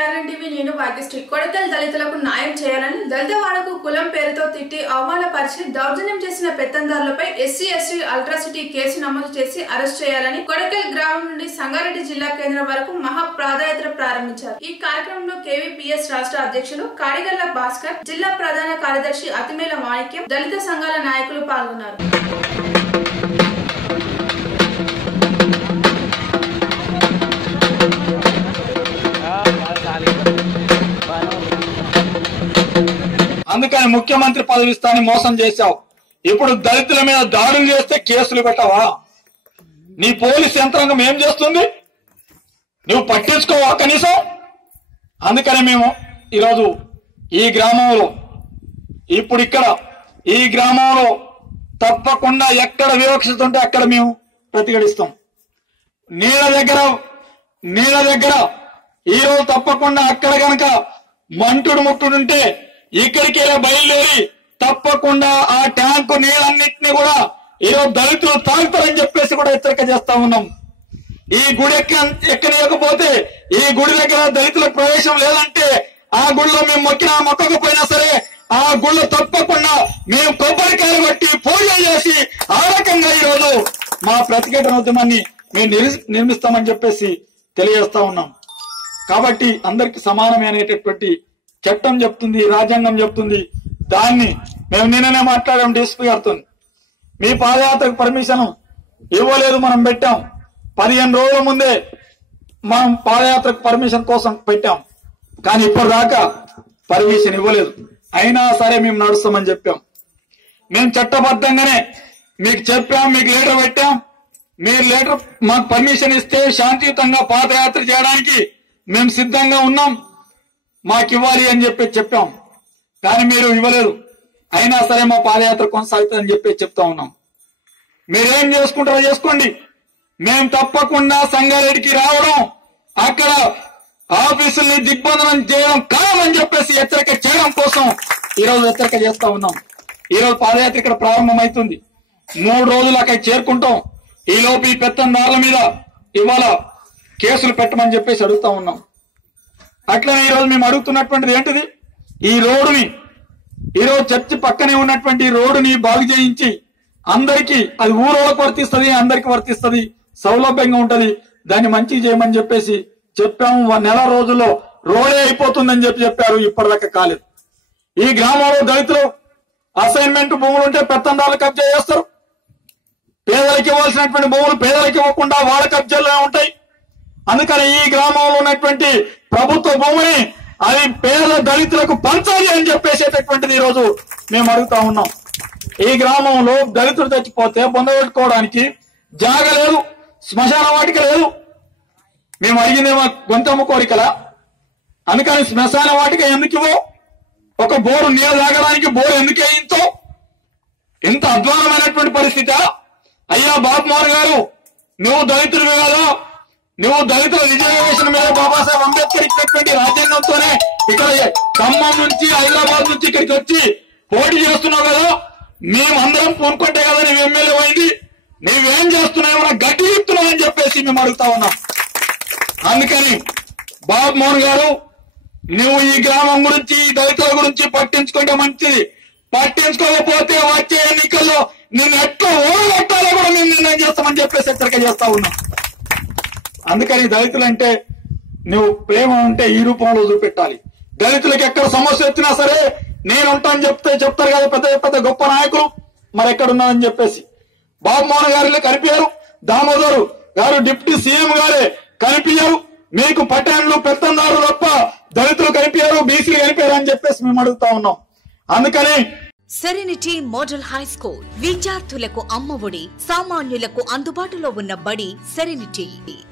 TRN TV నేను భాగ్యశ్రీ కొడకల్ దళితులకు న్యాయం చేయాలని దళితవాడకు కులం పేరుతో తిట్టి అవమానపరిచి దౌర్జన్యం చేసిన పెత్తందారులపై SC/ST అల్ట్రాసిటీ కేసు నమోదు చేసి అరెస్ట్ చేయాలని కొడకల్ గ్రామం నుండి సంగారెడ్డి జిల్లా కేంద్రం వరకు మహా పాదయాత్ర ప్రారంభించారు। ఈ కార్యక్రమంలో KVPS రాష్ట్ర అధ్యక్షులు కాడిగల్ల భాస్కర్, జిల్లా ప్రధాన కార్యదర్శి అతిమేల మాణిక్యం, దళిత సంఘాల నాయకులు పాల్గొన్నారు। అందుకని ముఖ్యమంత్రి పదవి ఇస్తానని మోసం చేశావు। ఇప్పుడు దళితుల మీద దాడులు చేస్తే కేసులు పెట్టవా? నీ పోలీస్ యంత్రాంగం ఏం చేస్తుంది? నువ్వు పట్టించుకోవా కనీసం? అందుకని మేము ఈరోజు ఈ గ్రామంలో ఈ గ్రామంలో తప్పకుండా ఎక్కడ వివక్షత ఉంటే అక్కడ మేము ప్రతిఘటిస్తాం। నీళ్ళ దగ్గర ఈరోజు తప్పకుండా అక్కడ గనక మంటుడు ముట్టుడుంటే ఇక్కడికి బయలుదేరి తప్పకుండా ఆ ట్యాంకు నీళ్ళన్నింటినీ కూడా ఈరోజు దళితులు తాగుతారని చెప్పేసి కూడా హెచ్చరిక చేస్తా ఉన్నాం। ఈ గుడి ఎక్కనియకపోతే ఈ గుడి దగ్గర దళితులకు ప్రవేశం లేదంటే ఆ గుడిలో మేము మొక్కకపోయినా సరే ఆ గుడిలో తప్పకుండా మేము కొబ్బరికాయలు బట్టి పూజ చేసి ఆ రకంగా ఈరోజు మా ప్రతిఘటన ఉద్యమాన్ని మేము నిర్మిస్తామని చెప్పేసి తెలియజేస్తా ఉన్నాం। కాబట్టి అందరికి సమానమే అనేటటువంటి చట్టం చెప్తుంది, రాజ్యాంగం చెప్తుంది। దాన్ని మేము నిన్ననే మాట్లాడాం DSP గారితో। మీ పాదయాత్రకు పర్మిషన్ ఇవ్వలేదు, మనం పెట్టాం 15 రోజుల ముందే మనం పాదయాత్రకు పర్మిషన్ కోసం పెట్టాం, కానీ ఇప్పటిదాకా పర్మిషన్ ఇవ్వలేదు। అయినా సరే మేము నడుస్తామని చెప్పాం। మేము చట్టబద్ధంగానే మీకు చెప్పాం, మీకు లెటర్ పెట్టాం। మీరు లెటర్ మాకు పర్మిషన్ ఇస్తే శాంతియుతంగా పాదయాత్ర చేయడానికి మేము సిద్ధంగా ఉన్నాం, మాకు ఇవ్వాలి అని చెప్పాం, కానీ మీరు ఇవ్వలేదు। అయినా సరే మా పాదయాత్ర కొనసాగుతుందని చెప్తా ఉన్నాం। మీరేం చేసుకుంటారో చేసుకోండి, మేము తప్పకుండా సంగారెడ్డికి రావడం, అక్కడ ఆఫీసుల్ని దిగ్బంధనం చేయడం కావాలని చెప్పేసి హెచ్చరిక చేయడం కోసం ఈరోజు హెచ్చరిక చేస్తా ఉన్నాం। ఈరోజు పాదయాత్ర ఇక్కడ ప్రారంభమవుతుంది, 3 రోజులు అక్కడ చేరుకుంటాం। ఈలోపు ఈ పెత్తందారుల మీద ఇవాళ కేసులు పెట్టమని చెప్పేసి అడుగుతా ఉన్నాం। అట్లనే ఈరోజు మేము అడుగుతున్నటువంటిది ఏంటిది? ఈ రోడ్డుని ఈరోజు చర్చి పక్కనే ఉన్నటువంటి రోడ్డుని బాగు చేయించి అందరికీ, అది ఊరోళ్ళకు వర్తిస్తుంది, అందరికి వర్తిస్తుంది, సౌలభ్యంగా ఉంటది, దాన్ని మంచిగా చేయమని చెప్పేసి చెప్పాము। 1 నెల రోజుల్లో రోడే అయిపోతుందని చెప్పారు, ఇప్పటిదాకా కాలేదు। ఈ గ్రామంలో దళితులు అసైన్మెంట్ భూములు ఉంటే పెత్తందారులు కబ్జా చేస్తారు, పేదలకు ఇవ్వాల్సినటువంటి భూములు పేదలకు ఇవ్వకుండా వాళ్ళ కబ్జాల్లో ఉంటాయి। అందుకని ఈ గ్రామంలో ఉన్నటువంటి ప్రభుత్వ భూమిని అది పేద దళితులకు పంచాలి అని చెప్పేసేటటువంటిది ఈరోజు మేము అడుగుతా ఉన్నాం। ఈ గ్రామంలో దళితులు చచ్చిపోతే పొందబెట్టుకోవడానికి జాగ లేదు, శ్మశాన వాటిక లేదు। మేము అడిగిందేమో గొంతమ్మ కోరికలా? అందుకని శ్మశాన వాటిక ఎందుకు ఇవ్వవు? ఒక బోరు నీళ్ళు తాగడానికి బోరు ఎందుకు వేయించో? ఇంత అధ్వానమైనటువంటి పరిస్థితి? అయ్యా బాబుమోహన్ గారు, నువ్వు దళితుడివి కదా, నువ్వు దళితుల రిజర్వేషన్ మీద బాబాసాహెబ్ అంబేద్కర్ ఇచ్చినటువంటి రాజ్యాంగంతోనే ఇక్కడ ఖమ్మం నుంచి హైదరాబాద్ నుంచి ఇక్కడికి వచ్చి పోటీ చేస్తున్నావు కదా, మేమందరం పూనుకుంటే కదా నువ్వు ఎమ్మెల్యే అయింది, నువ్వేం చేస్తున్నావు, గడ్డి చెప్తున్నావు అని చెప్పేసి మేము అడుగుతా ఉన్నాం। అందుకని బాబుమోహన్ గారు, నువ్వు ఈ గ్రామం గురించి దళితుల గురించి పట్టించుకుంటే మంచిది, పట్టించుకోకపోతే వచ్చే ఎన్నికల్లో నిన్ను ఎట్లా ఓడగొట్టాలో కూడా మేము నిర్ణయం చేస్తామని చెప్పేసి హెచ్చరిక చేస్తా ఉన్నాం। అందుకని దళితులంటే నువ్వు ప్రేమ ఉంటే ఈ రూపంలో చూపెట్టాలి। దళితులకు ఎక్కడ సమస్య వచ్చినా సరే నేను ఉంటాను చెప్తారు కదా పెద్ద పెద్ద గొప్ప నాయకులు, మరి ఎక్కడున్నారని చెప్పేసి బాబుమోహన్ గారిలో కనిపించారు, దామోదరు గారు డిప్యూటీ సీఎం గారే కనిపించారు, మీకు పట్టణంలో పెత్తందారులు తప్ప దళితులు కనిపించారు, బీసీలు కనిపించారు అని చెప్పేసి మేము అడుగుతా ఉన్నాం। అందుకని సెరెనిటీ మోడల్ హై స్కూల్ విద్యార్థులకు అమ్మఒడి, సామాన్యులకు అందుబాటులో ఉన్న బడి సెరెనిటీ।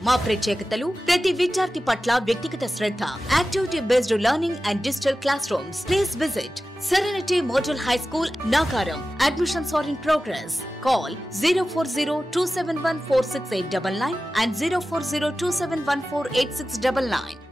మా ప్రత్యేకతలు ప్రతి విద్యార్థి పట్ల వ్యక్తిగత శ్రద్ధ, activity based learning and digital classrooms. Please visit Serenity Model High School, Nagaram. Admissions are in progress. Call 040-271-46899 and 040-271-48699.